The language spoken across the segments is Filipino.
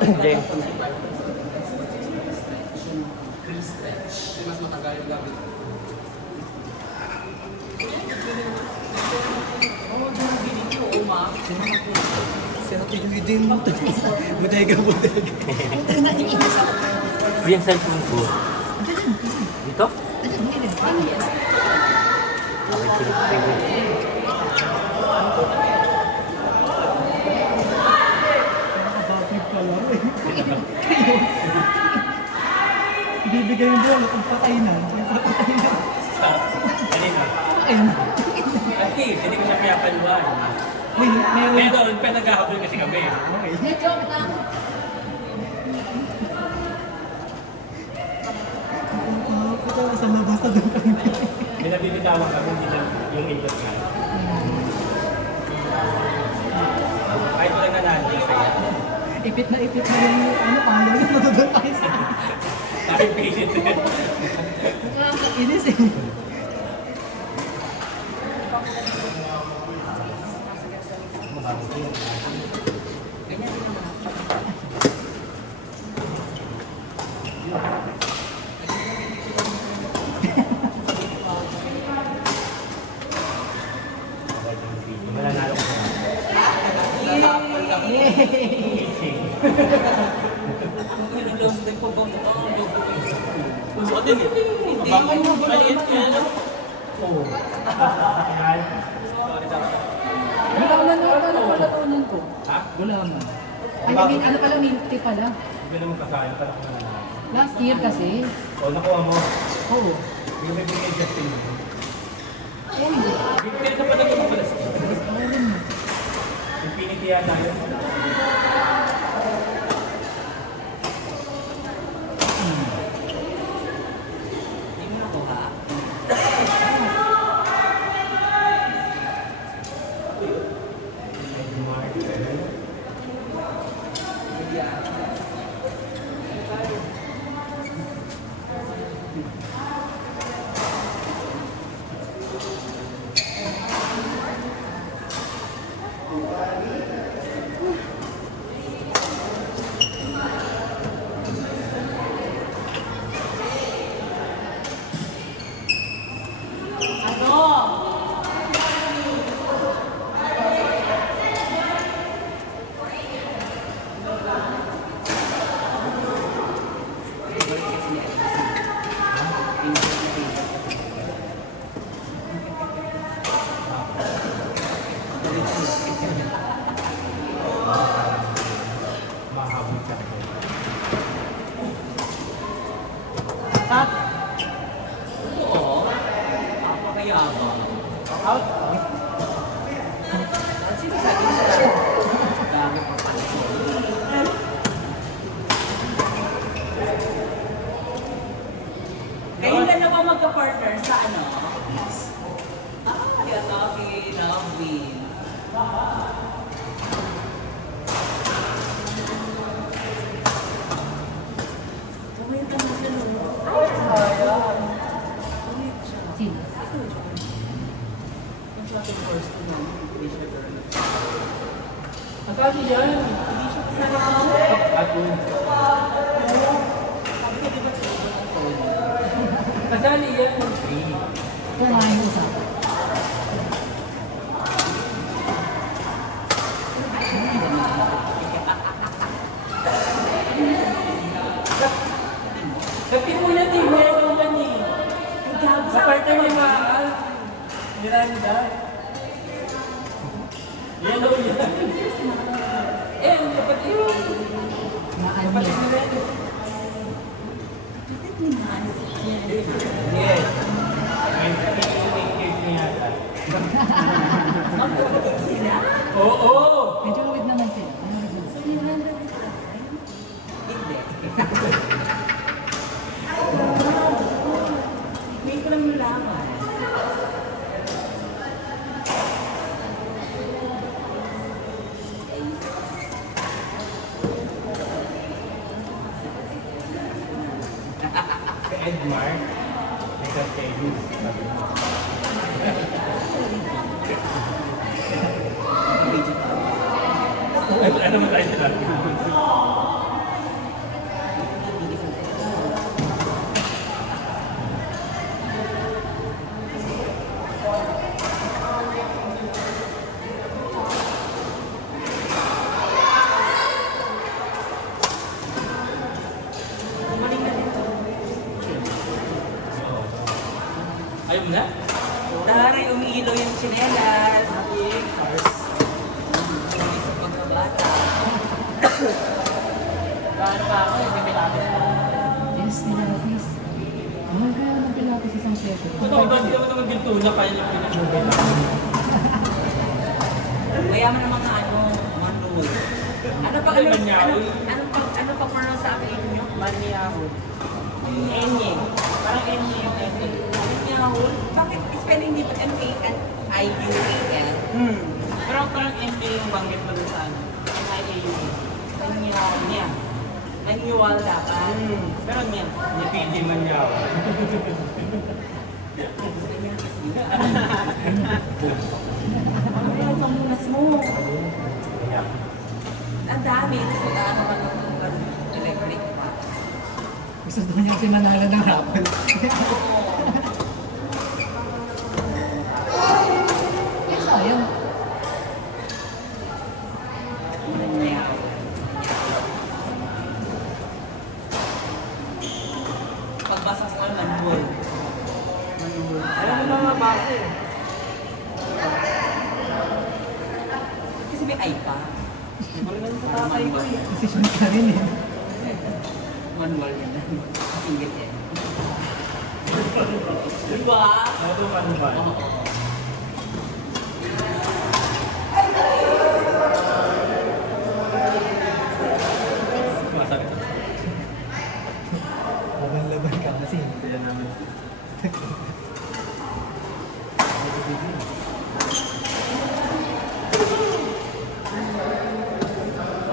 Jen. Mas matagal yung gamit. Sino din mo? Bodega. Yung cellphone ko. Dito? Okay, sige. Bibigay yung bola kung patay na. Kanina? Ayun. At least, hindi ko siya pinapaluan. Meron, pero naghahabol kasi kami. Okay. Joke lang. Ito, sa labas na doon kami. May nabibitawan kami, hindi lang yung inlet nga. Kahit walang nanalo, kaya. Ipit na yung palo na matudol tayo sa Kahit pilit din. inis eh. Mananalo ko na. Gusto din eh. Hindi mo maliit yan. Oo. Gulaman na ito na pala tunan ko. Ha? Gulaman. Ano pala, minti pala. Hindi naman kasali pala kung nanalo. Last year kasi. O, nakuha mo. Oo. Yung may bigay Justin mo. Uy. Bigay na pala yung pala. Infinity yata yun. Oo. Apakayabang. Out. Sino sabi mo sa dami pa pala. Kayong dalawa magka-partner sa ano? Kaya Lovey, Lovey. Kumita mo siya nung... Sino? Ang shotting first ko naman, hindi siya girl. Magkano yan? Hindi siya kasama. Ako. Sabi ko, di ba siya ang todo? Kasali yan. Kumain ko sa. Kapit mo yan eh. Meron naman ba niya? Sa partner ni Mahal. Miranda. Yan o yan. Eh, kapatid yun. Kapatid ni Ren. Yes. May speaking case niya yata. Magkakapit sila? Oo! Medyo luwid naman sila. Hindi. May ko lang nalaman. Si Edmar, may ka-schedule. Ano naman tayo sila? Ayaw mo na? Dari, umiilaw yung tsinelas. Sa pagkabata. Paano pa ako? Yung pilates pa. Yes, Pilates. Mahal kaya ng Pilates isang session. Ito, ba hindi naman naman ginto na kaya yung pinag-showbiz. Mayaman naman na ano, manul. Ano pa Ay, manyaw. ano pa parang sa akin nyo? Maniaho. Enye. Parang enye yung enye. Manyahol? Bakit spelling dito M-A-N-I-U-A-L? Pero parang enye yung banggit mo dun sa ano. N-I-A-U-A. Maniaho niya. Manual dapat. Pero niya. Hindi pindi man niya ako. Ano kaya itong munas mo? Ang dami. Gusto ka ano ka ng electric pa. Gusto daw niya sinanala ng raffle. Eh, sayang. Pagbasa ko manual. Manual. Alam mo mga base. Kasi may ay pa. Magaling sa tatay ko eh. Decision ka rin eh. Manual yan. Singit yan. Diba? Ito ano ba? Masakit. Laban-laban ka kasi. Kaya namin.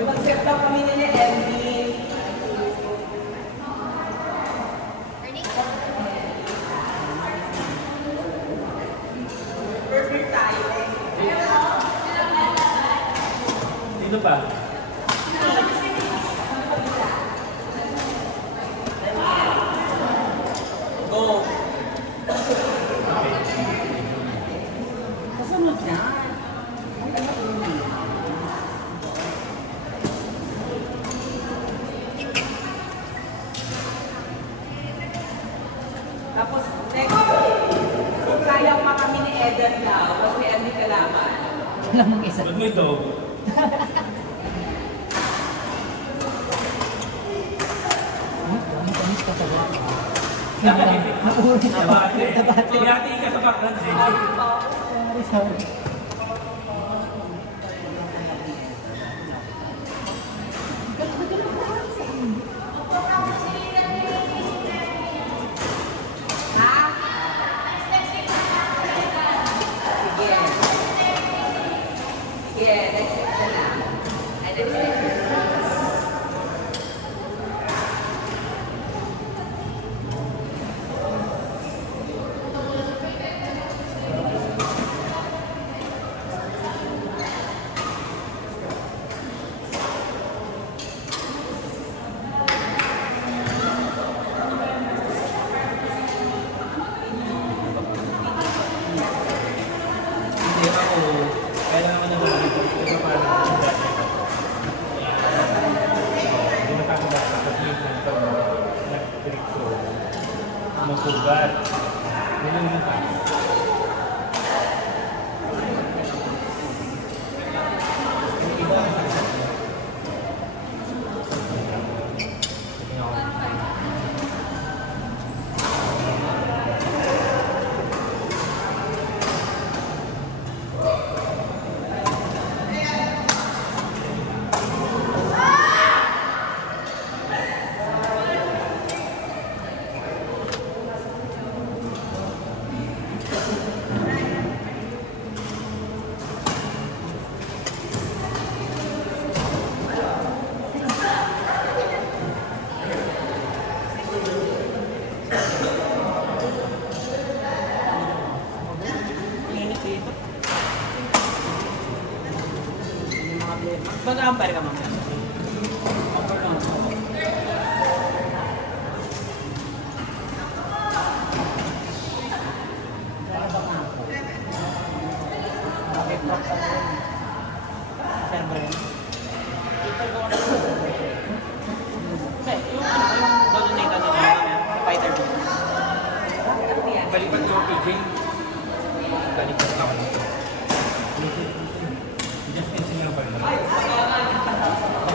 Mag-set up kami nila MD. Perfect tayo. Sino pa? Go. Kasunod na. Tapos, next, kung kaya pa kami ni Eden daw, kasi hindi kalaman. Wala mong isa. Ba't mo ito? Ang tamis ka pala. Naulit ka. Nabate. Pinati ka sa background eh. Sorry, sorry. Sige. Sige, next na lang. Ay, next na. Hindi ako. Kaya naman naman dito. Ito pa na. Hindi matanda sa pagiging ng electric ko. Masugat. Yun lang yung tayo.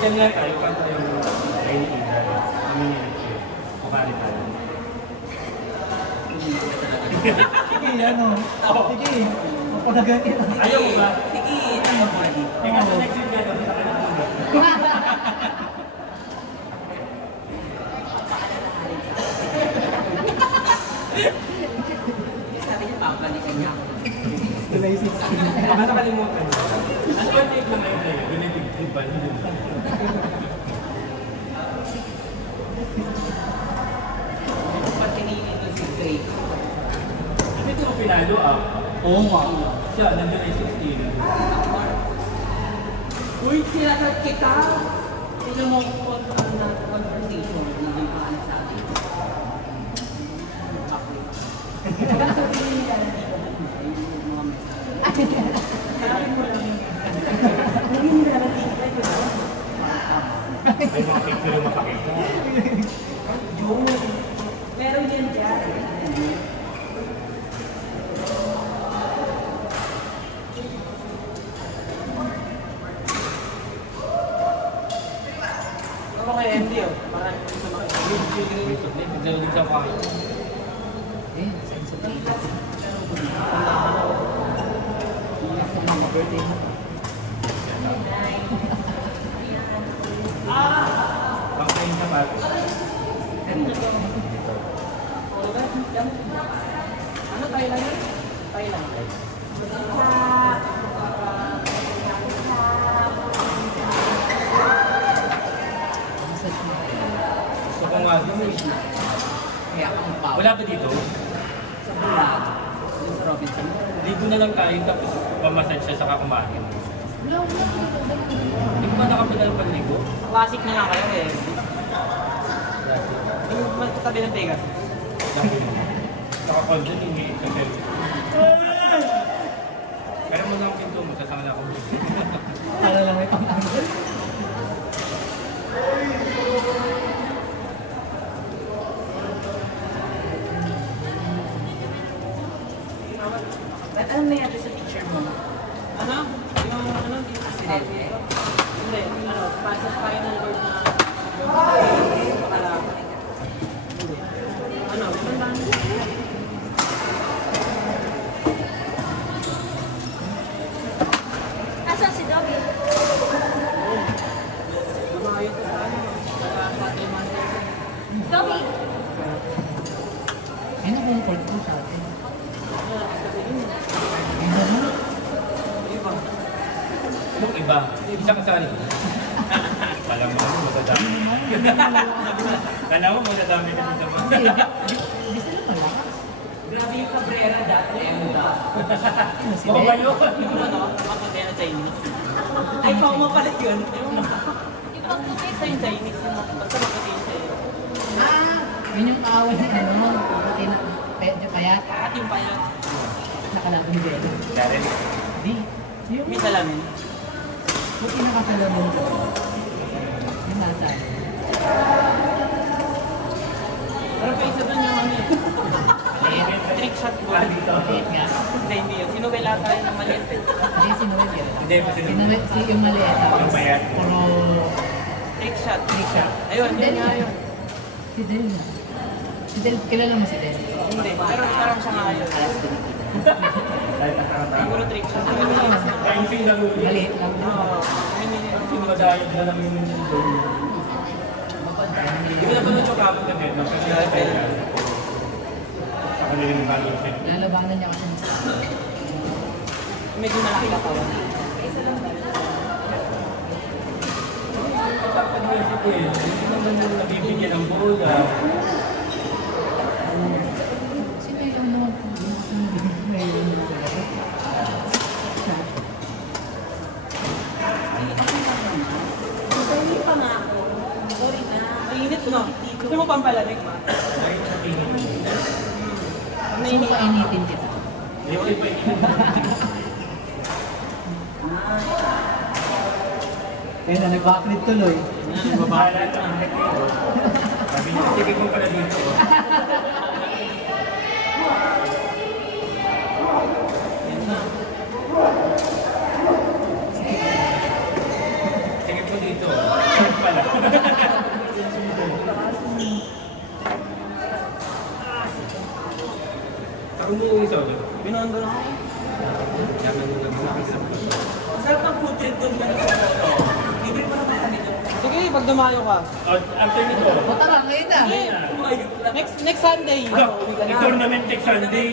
Hotel lang tayo, kanta yung rainy Ida. Kami ni Richie. Kumari tayo. Sige, ano? Sige. Mapagatin. Ayaw mo ba? Sige, ano mo rin? Eh, kasi next week na doon sa kanila. Sabi niya, babalikan niya ako. July 16. Baka nakalimutan mo. Ano ba take lang kayo sa'yo? Binibig ba? Pag kinili doon si Drake. Kasi ito yung pinalo Oo nga. Siya, nandiyan ay 16. Uy, sinasad kita! Sino mo na conversation? Hindi pa ano sabi. May mga picture yung mapakita. Meron yan dyan. Ako kay MD oh. Parang sa mga Naglalagay sa pangit. Eh, sensitive. Iyak sa mga birthday mo. Pangkain sa pati. Ano Thailand yun? Thailand. Gusto ko nga din eh. Kaya akong pao. Wala ba dito? Sa Bulag. Doon sa Robinson. Dito na lang kain tapos pamassage siya saka kumain. Wala. Hindi ko ba nakapunal panligo? Classic na lang kayo eh. Yung mas katabi ng Vegas. Nakapal dun hindi kasi. Kaya mo lang pinto mo, sasama na ako. Para lang may pang-angel. Ano na yan sa picture mo? ano? Yung ano? Presidente. Hindi, ano? Pasok tayo ng word na ano? Ano? Asan si Dobby? Lumayo ko sa ano? Sa patrimonio. Dobby! Ayun ang comfort ko sa atin. Ayun na. Yung iba, isang kasali. Kala mo ano, matadami. Kala mo matadami ka dito. Hindi sila malakas. Grabe yung Cabrera dati. Enda. Baka ba yun? Yung ano, makapunta na Chinese. Ay, pao mo pala yun. Yung pagkukit. Basta yung Chinese yung basta makatin siya eh. Yun yung kaaway ni ano, pati na medyo payat, At yung payat, nakalapang din. Karen. Di, yung may salamin. puti nakasalamin ko. Yung nasa. Pero pa isa doon yung ano eh. Trick shot ko. Maliit nga. Hindi, hindi yun. Sinuwela tayo ng maliit eh. Hindi, sinuwit yun. Hindi pa sila. Sinuwit si yung maliit. Yung payat. Puro Trick shot. trick siya. Ayun, Si yun Del nga yun. Si Del. Si Del, kilala mo si Del? Hindi, pero parang siya nga yun. Alas din. Dahil nakakatawa. Siguro trick shot. Ano yun? Kaya yung sinalo yun. Maliit lang. Oo. Yun yun yun. Sinadayod na lang yun yung doon. Hindi ko na ba nung chokapon ka din? Sa kanila yung valuation. Lalabanan niya kasi mas Medyo malaki ka pa. Kapag naisip ko eh, hindi naman nung nabibigyan ng bola. Sino yung ano? May Sorry pa nga ako. Sorry na. Mainit no? Gusto mo pang palamig ma? Ay, sa tingin mo. Gusto ko initin kita. Yung iba Ayun na, nag-backlit tuloy. babahala na ang hekto. Sabi niya, sige ko pala dito. Sige po dito. ng gano'n. Masarap ang food trip doon. Libre mo naman kami doon. Sige, pag dumayo ka. After nito, O tara, ngayon na. Next Sunday. may tournament next Sunday.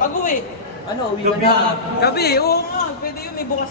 Pag-uwi. Ano, uwi Gabi. Gabi, oo nga. Pwede yun, may bukas